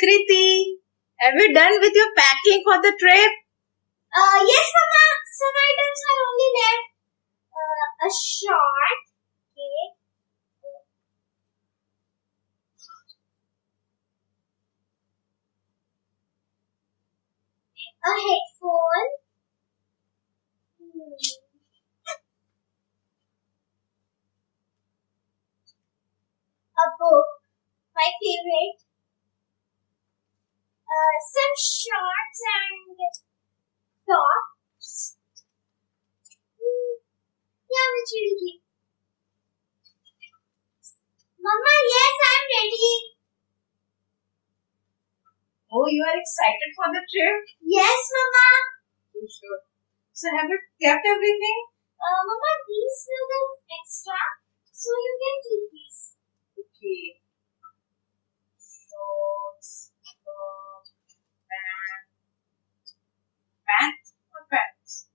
Kriti, have you done with your packing for the trip? Yes, Mama. Some items are only left. A short, okay, a headphone, a book, my favorite, some shorts and tops. Yeah, which will you keep? Mama, yes, I'm ready. Oh, you are excited for the trip? Yes, Mama. You should. So have you kept everything? Mama, these will be extra, so you can keep these. Okay. Shorts, pants or pants?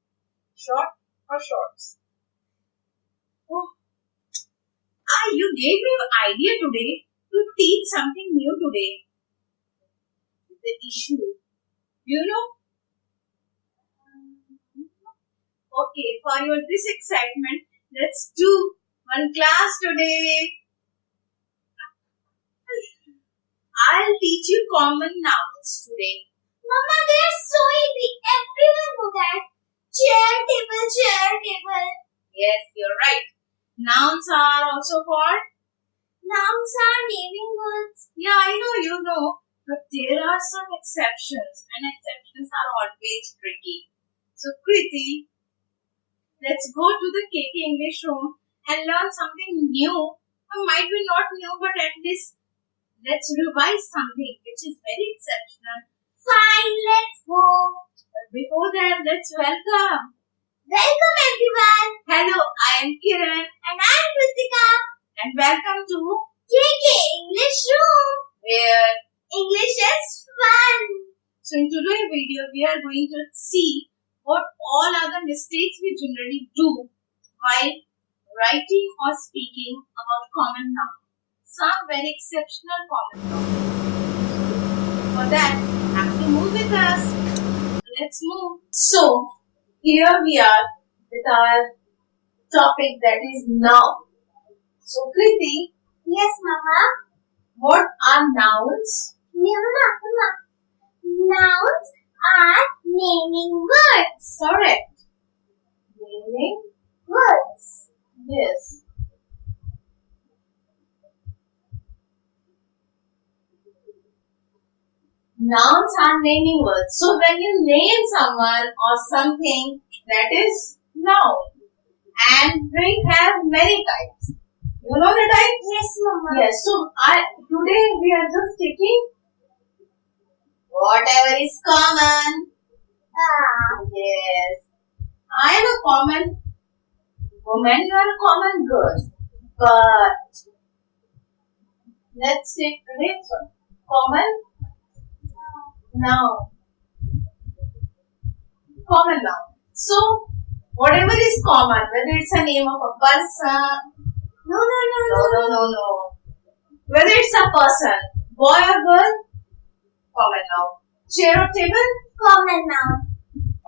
Short or shorts? Oh, you gave me an idea today to teach something new today. The issue. Do you know? Okay, for your this excitement, let's do one class today. I'll teach you common nouns today. Mama, they're so easy. Everyone know that. Chair, table, chair, table. Yes, you're right. Nouns are also called. Nouns are naming words. Yeah, I know you know. But there are some exceptions, and exceptions are always tricky. So, Kriti, let's go to the KK English room and learn something new. Or might be not new, but at least let's revise something which is very exceptional. Fine, let's go. But before that, let's welcome. Welcome everyone. Hello, I am Kiran. And I'm Kritika. And welcome to KK English room. where. English is fun. So in today's video, we are going to see what all are the mistakes we generally do while writing or speaking about common nouns. Some very exceptional common nouns. For that, have to move with us. Let's move. So here we are with our topic that is noun. So Kriti, Yes, Mama. what are nouns? Mama. Nouns are naming words. Correct. Naming Words. Yes. Nouns are naming words. So when you name someone or something, that is noun. And we have many types. You know the types? Yes, Mama. Yes. So today we are just taking whatever is common. Yes. I am a common woman, you are a common girl. But let's take today's one. Common noun. Common noun. So, whatever is common, whether it's a name of a person. No. Whether it's a person, boy or girl, common noun. Chair or table, Common noun.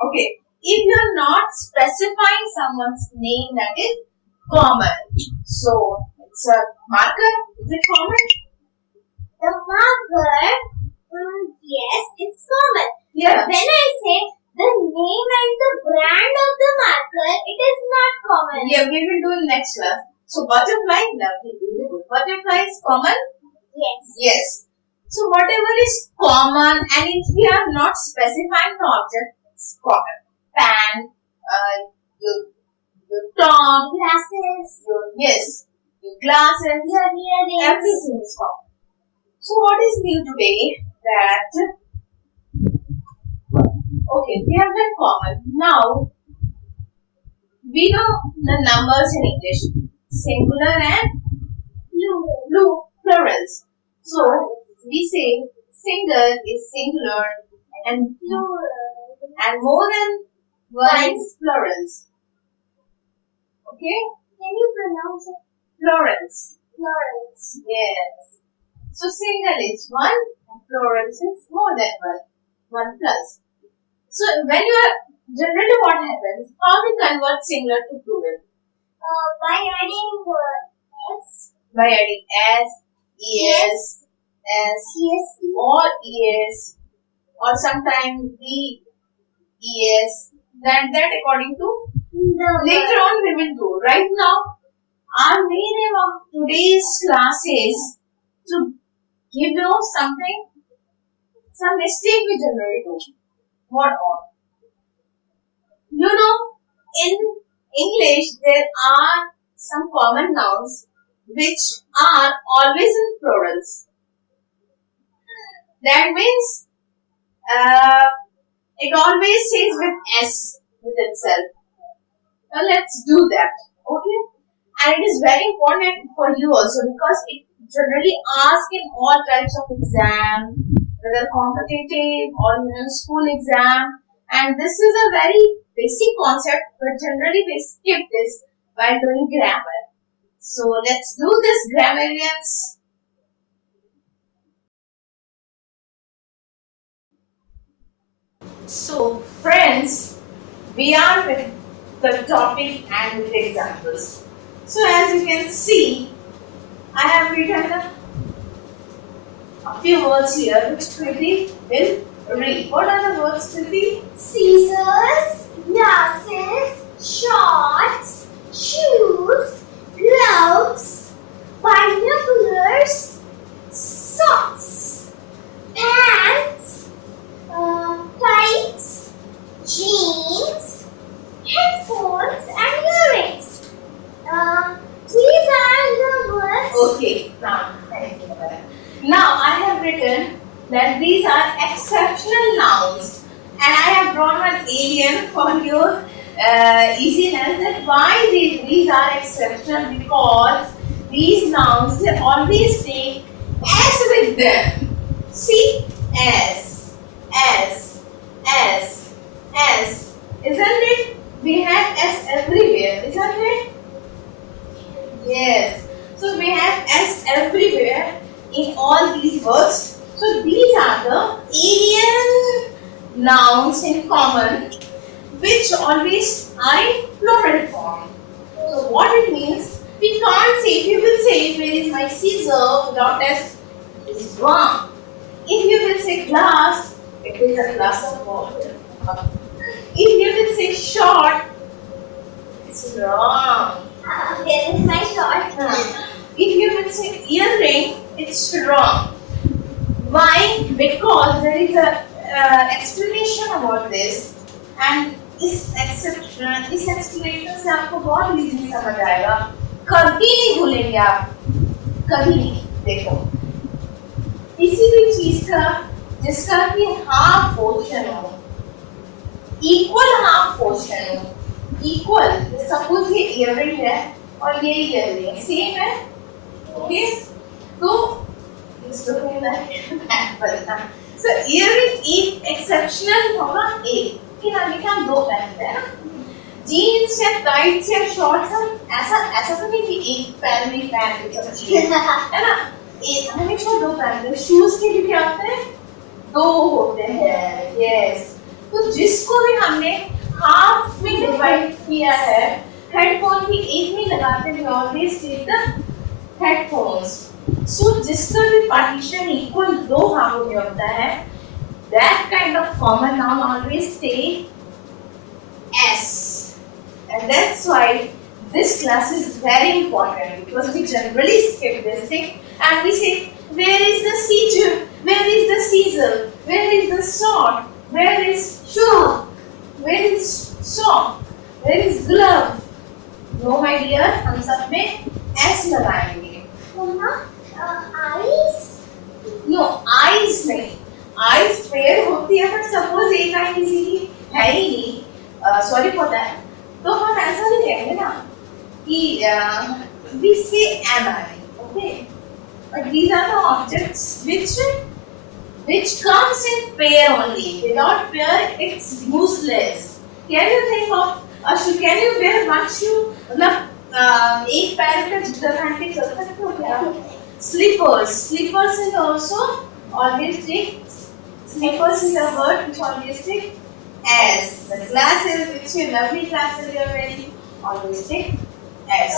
okay. If you're not specifying someone's name, that is common. So, it's a marker. Is it common? The marker, yes, it's common. Yeah. When I say the name and the brand of the marker, it is not common. Yeah, we will do in next class. So, butterfly, lovely, beautiful. Butterfly is common? Yes. Yes. So, whatever is common, and if we are not specifying the object, it's common. Pen, your tongue, Glasses, your glasses, your earrings. everything is common. So, what is new today? That, okay, we have done common. Now, we know the numbers in English. Singular and plurals. So, we say single is singular and more than one is plurals. Okay? Can you pronounce it? Plurals. Plurals. Yes. So single is one Plurals is more than one plus. So when you are generally what happens? How we convert singular to plural? By adding s. By adding s, es, s, or es, or sometimes the es. That according to later on we will do. Right now, our main aim of today's class is to give you something, some mistake we generally do. What all? You know, in English there are some common nouns which are always in plurals. That means it always says with s with itself. Now let's do that. Okay? And it is very important for you also because it generally asks in all types of exam, whether competitive or school exam. And this is a very basic concept, but generally we skip this while doing grammar. So let's do this grammarians. So friends, we are with the topic and with examples. So as you can see, I have written a few words here which Kriti will read. What are the words, Kriti? Scissors, glasses, shorts, shoes, gloves, binoculars, socks, pants, tights, jeans, headphones, and earrings. These are the words. Okay, now thank you. Now I have written that these are exceptional nouns, and I have drawn an alien for your easiness. That why these are exceptional, because these nouns they always take s with them. See, s, isn't it? We have s everywhere, isn't it? Yes. So we have s everywhere in all these words. So these are the alien nouns in common which always are in plural form. So what it means, we can't say, if you will say where is my scissor without s, it is wrong. If you will say glass, it is a glass of water. If you will say short, it's wrong. Here is my short. If you will say earring, it's wrong. Why? Because there is a explanation about this, and इस explanation से आपको बहुत easily समझ आएगा. कभी नहीं भूलेंगे आप, कभी नहीं. देखो, किसी भी चीज का जिसका कि हाफ पोर्शन हो, इक्वल हाफ पोर्शन हो, इक्वल. सपोज ये इयररिंग है और ये इयररिंग सेम है. ओके, तो इसको कहना है. So earring एक exceptional होगा एक, कि लिखा दो पहनते हैं ना. जीन्स या टाइट्स या शॉर्ट्स हम ऐसा तो नहीं कि एक पैर में पहन सब चीजें है ना. एक हमेशा दो पहनते हैं. शूज के भी क्या होते हैं, दो होते हैं. यस. तो जिसको भी हमने हाफ में डिवाइड किया है, हेडफोन भी एक में लगाते हैं. Always take the headphones. So जिसका भी partition equal दो भागों में होता है, that kind of common noun always take s, and that's why this class is very important, because we generally skip this thing and we say where is the scissor, where is the scissor, where is the sword, where is shoe, where is sock, where is glove. No my dear, हम सब में s लगाएंगे. Eyes? No, eyes नहीं. Eyes pair होती है, but suppose एक आई किसी की है ही नहीं. Sorry for that. तो हम ऐसा नहीं कहेंगे ना कि we say am I, okay? But these are the objects which comes in pair only. Without pair, it's useless. Can you think of a shoe? Can you wear one shoe? मतलब एक पैर का जितना घंटे चल सकते हो क्या? Slippers is also always take slippers is a word which always take S. The glasses, which your lovely glasses you are wearing, always take S.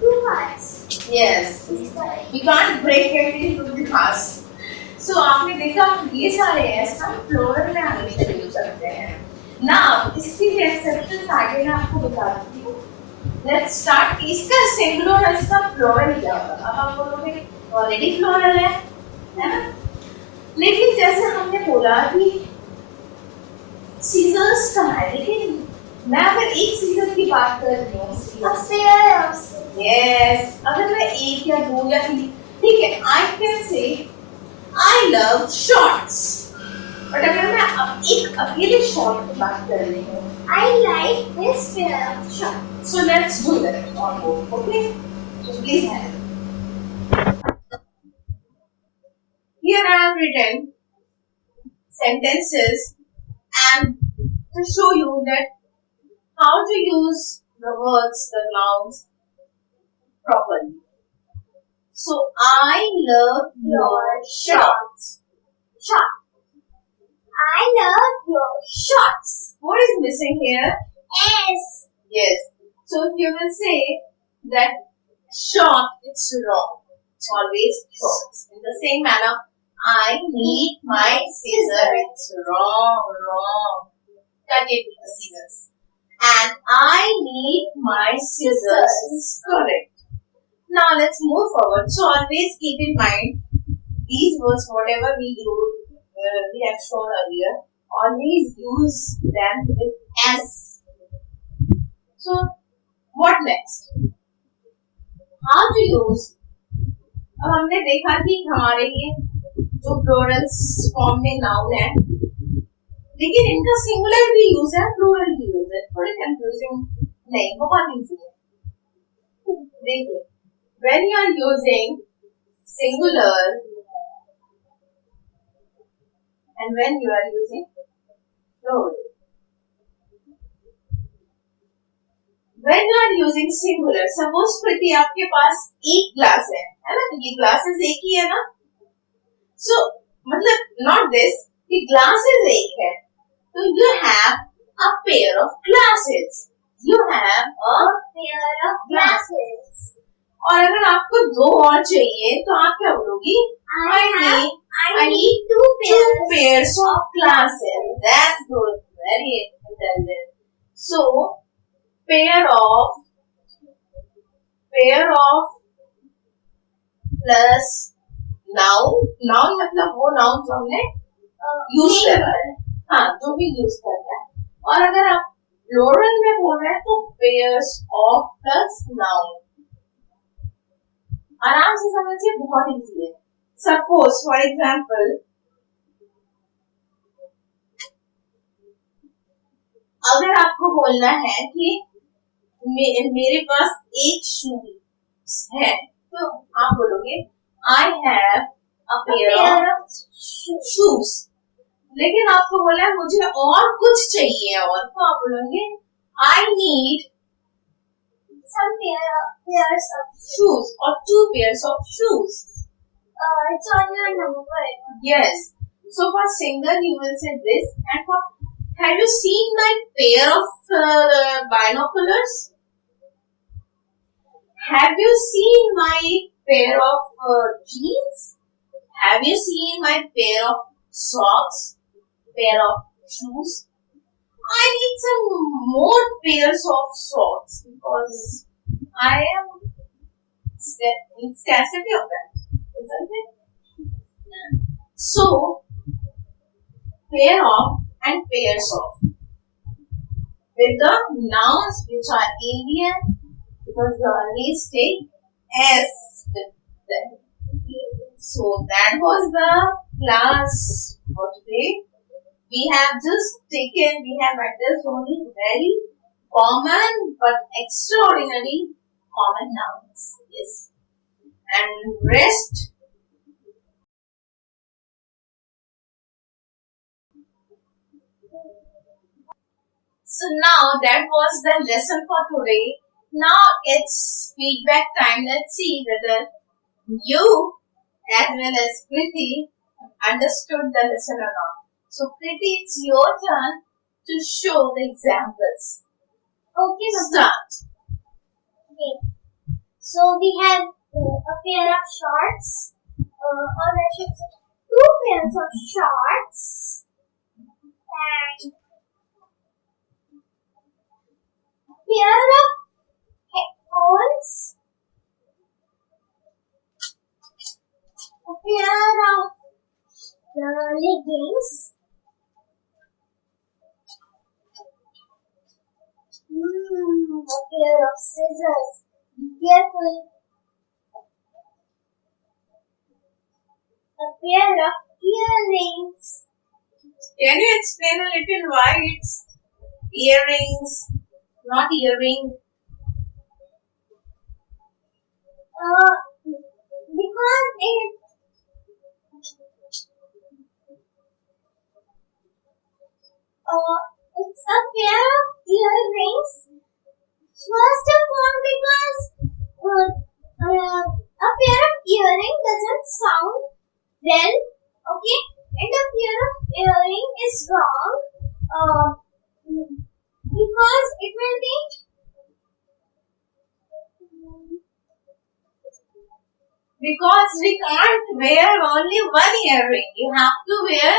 Two parts. Yes. We can't break everything to the past. So आपने देखा ये सारे S हम plural में हमेशा use करते हैं. Now इसकी acceptance आगे मैं आपको बताती हूँ. Let's start. इसका singular और इसका plural क्या होगा? अब आप बोलोगे already plural है ना? लेकिन जैसे हमने बोला कि scissors का है, लेकिन मैं अगर एक scissors की बात कर रही हूँ, A pair of scissors. yes, अगर मैं एक या दो या तीन, ठीक है, I can say I love shorts. But अगर मैं अब एक अकेले short की बात कर रही हूँ, I like this pair of shorts. so let's do that on both, okay? So please have it. Here I have written sentences and to show you that how to use the words, the nouns properly. So I love your shorts. Short. I love your shorts. What is missing here? S. Yes. So if you will say that short, it's wrong. It's always shorts. In the same manner, I need my scissors. It's wrong. Cut it with the scissors. And I need my scissors. It's correct. Now let's move forward. So always keep in mind these words, whatever we have shown earlier, always use them with S. So what next? How to use? अब हमने देखा कि हमारे ये जो plurals form में noun है, लेकिन इनका singular भी यूज है, plural भी यूज है. थोड़ी confusing नहीं, बहुत easy है. देखिए, when you are using singular and when you are using plural. When you are using singular, suppose कृति आपके पास एक ग्लास है ना? ये ग्लासेस एक ही है ना? So मतलब not this, ये ग्लासेस एक है, तो you have a pair of glasses. You have a Pair of glasses. और अगर आपको दो और चाहिए तो आप क्या बोलोगी? I need two pairs of glasses. That's good. Very intelligent. So pair of plus noun मतलब वो noun जो हमने यूज कर रहा है, हाँ जो भी यूज कर रहा है. और अगर आप plural में बोल रहे हैं तो pairs of plus noun. आराम से समझिए, बहुत इजी है. Suppose for example, अगर आपको बोलना है कि मेरे पास एक शूज है, तो आप बोलोगे I have a pair of shoes. लेकिन आपको बोला है मुझे और कुछ चाहिए और, तो आप बोलोगे I need some pairs of shoes or two pairs of shoes. It's on your number. Yes. So for single you will say this, and for have you seen my pair of binoculars? Have you seen my pair of jeans? Have you seen my pair of socks? Pair of shoes? I need some more pairs of socks because I am in scarcity of that, isn't it? So, pair of and pairs of with the nouns which are alien, because they always take S with them. So that was the class for today. We have addressed only very common but extraordinary common nouns. Yes. And rest. So now that was the lesson for today. Now it's feedback time. Let's see whether you as well as Kriti understood the lesson or not. So, Kriti, it's your turn to show the examples. Okay, Mama. Start. Okay. So we have a pair of shorts, or I should say, two pairs of shorts, and a pair of headphones, a pair of leggings, a pair of scissors. Be careful. A pair of earrings. Can you explain a little why it's earrings, not earring? Because it's a pair of earrings. First of all, because a pair of earring doesn't sound well, okay, and a pair of earring is wrong, because it will be Because we can't wear only one earring. You have to wear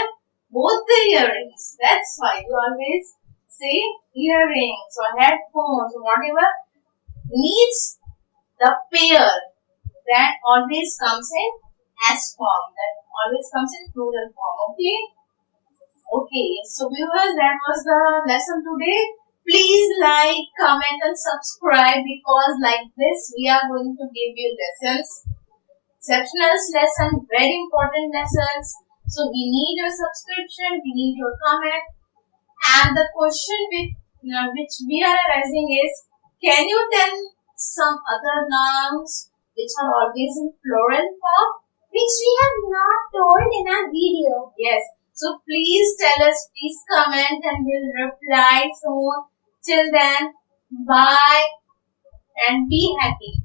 both the earrings. That's why you always say earrings or headphones or whatever needs the pair that always comes in S form, that always comes in plural form. Okay? Okay, so viewers, that was the lesson today. Please like, comment and subscribe, because like this we are going to give you lessons, exceptional lesson, very important lessons. So we need your subscription, we need your comment. And the question which we are raising is, can you tell some other nouns which are always in plural form? which we have not told in our video. Yes. So please tell us, please comment and we'll reply soon. Till then, bye and be happy.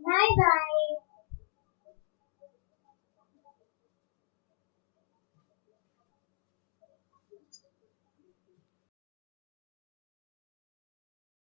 Bye bye.